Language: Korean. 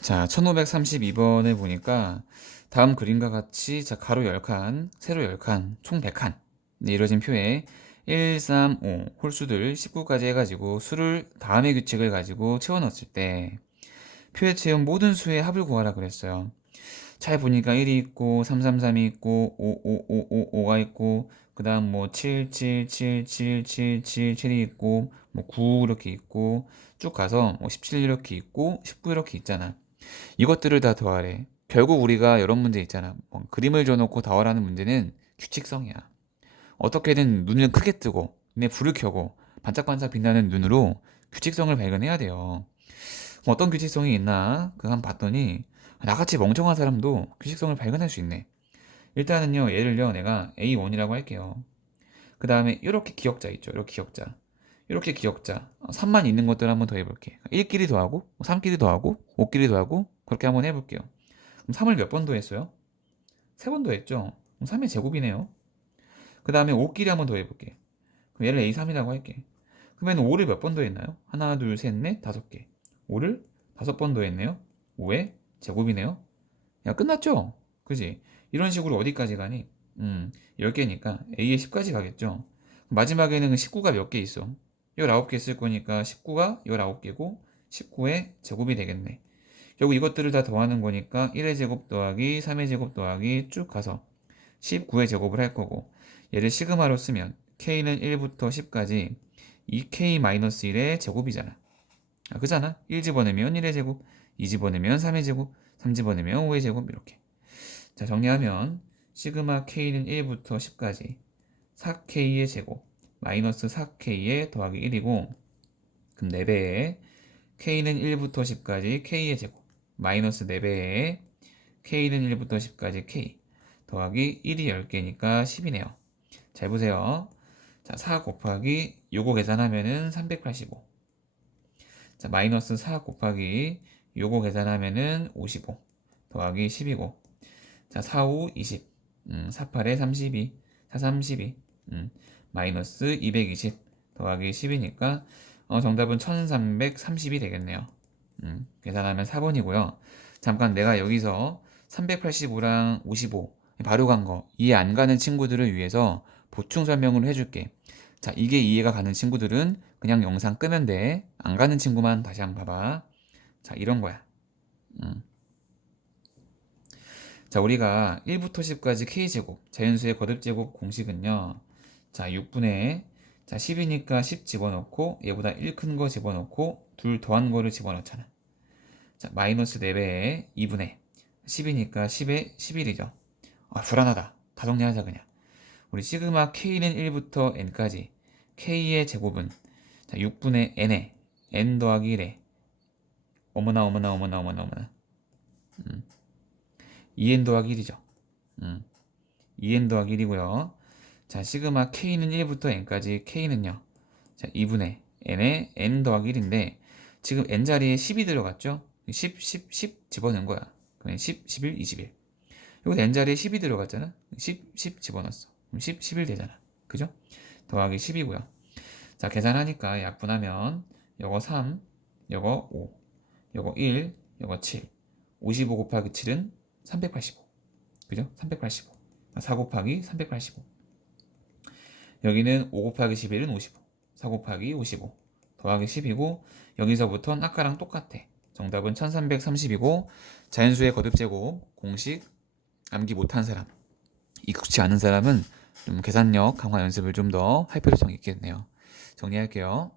자, 1532번에 보니까 다음 그림과 같이 자, 가로 10칸, 세로 10칸, 총 100칸 네, 이루어진 표에 1, 3, 5 홀수들 19까지 해가지고 수를 다음의 규칙을 가지고 채워 넣었을 때 표에 채운 모든 수의 합을 구하라 그랬어요. 잘 보니까 1이 있고 3, 3, 3이 있고 5, 5, 5, 5, 5가 있고 그 다음 뭐 7, 7, 7, 7, 7, 7, 7이 있고 뭐 9 이렇게 있고 쭉 가서 뭐17 이렇게 있고 19 이렇게 있잖아. 이것들을 다 더하래. 결국 우리가 이런 문제 있잖아. 뭐 그림을 줘놓고 더하라는 문제는 규칙성이야. 어떻게든 눈을 크게 뜨고 눈에 불을 켜고 반짝반짝 빛나는 눈으로 규칙성을 발견해야 돼요. 그럼 어떤 규칙성이 있나? 그 한 봤더니 나같이 멍청한 사람도 규칙성을 발견할 수 있네. 일단은요, 예를요, 내가 A1이라고 할게요. 그 다음에 이렇게 기억자 있죠. 이렇게 기억자. 이렇게 기억자. 3만 있는 것들 한번 더 해볼게. 1끼리 더하고, 3끼리 더하고, 5끼리 더하고, 그렇게 한번 해볼게요. 그럼 3을 몇 번 더했어요? 3번 더했죠? 그럼 3의 제곱이네요. 그 다음에 5끼리 한번 더 해볼게. 그럼 얘를 A3이라고 할게. 그러면 5를 몇 번 더했나요? 하나, 둘, 셋, 넷, 다섯 개. 5를 다섯 번 더했네요. 5의 제곱이네요. 야, 끝났죠? 그지? 이런 식으로 어디까지 가니? 음, 10개니까 A에 10까지 가겠죠? 마지막에는 19가 몇 개 있어? 19개 쓸 거니까 19가 19개고 19의 제곱이 되겠네. 결국 이것들을 다 더하는 거니까 1의 제곱 더하기 3의 제곱 더하기 쭉 가서 19의 제곱을 할 거고 얘를 시그마로 쓰면 k는 1부터 10까지 2k-1의 제곱이잖아. 아, 그잖아. 1 집어넣으면 1의 제곱, 2 집어넣으면 3의 제곱, 3 집어넣으면 5의 제곱 이렇게. 자, 정리하면 시그마 k는 1부터 10까지 4k의 제곱 마이너스 4k의 더하기 1이고 그럼 4배에 k는 1부터 10까지 k의 제곱 마이너스 4배에 k는 1부터 10까지 k 더하기 1이 10개니까 10이네요. 잘 보세요. 자, 4 곱하기 요거 계산하면은 385. 자, 마이너스 4 곱하기 요거 계산하면은 55 더하기 10이고 자, 4, 5, 20. 음, 4, 8에 32. 4, 32. 음, 마이너스 220 더하기 10이니까 어, 정답은 1330이 되겠네요. 음, 계산하면 4번이고요. 잠깐 내가 여기서 385랑 55 바로 간 거 이해 안 가는 친구들을 위해서 보충 설명을 해줄게. 자, 이게 이해가 가는 친구들은 그냥 영상 끄면 돼. 안 가는 친구만 다시 한번 봐봐. 자, 이런 거야. 음. 자, 우리가 1부터 10까지 k제곱, 자연수의 거듭제곱 공식은요. 자, 6분의 자, 10이니까 10 집어넣고 얘보다 1 큰 거 집어넣고 둘 더한 거를 집어넣잖아. 자, 마이너스 4배에 2분의 10이니까 10에 11이죠. 아, 불안하다. 다 정리하자 그냥. 우리 시그마 k는 1부터 n까지 k의 제곱은 자, 6분의 n에 n 더하기 1에 어머나 어머나 어머나 어머나 어머나 음. 2n 더하기 1이죠. 음. 2n 더하기 1이고요. 자, 시그마 k는 1부터 n까지 k는요. 자, 2분의 n에 n 더하기 1인데 지금 n 자리에 10이 들어갔죠? 10, 10, 10 집어넣은 거야. 그냥 10, 11, 21. 여기 n 자리에 10이 들어갔잖아. 10, 10 집어넣었어. 그럼 10, 11 되잖아. 그죠? 더하기 10이고요. 자, 계산하니까 약분하면 요거 3, 요거 5, 요거 1, 요거 7. 55 곱하기 7은 385. 그죠? 385. 4 곱하기 385. 여기는 5 곱하기 11은 55. 4 곱하기 55. 더하기 10이고 여기서부터는 아까랑 똑같아. 정답은 1330이고 자연수의 거듭 제곱 공식 암기 못한 사람 익숙치 않은 사람은 좀 계산력 강화 연습을 좀 더 할 필요성이 있겠네요. 정리할게요.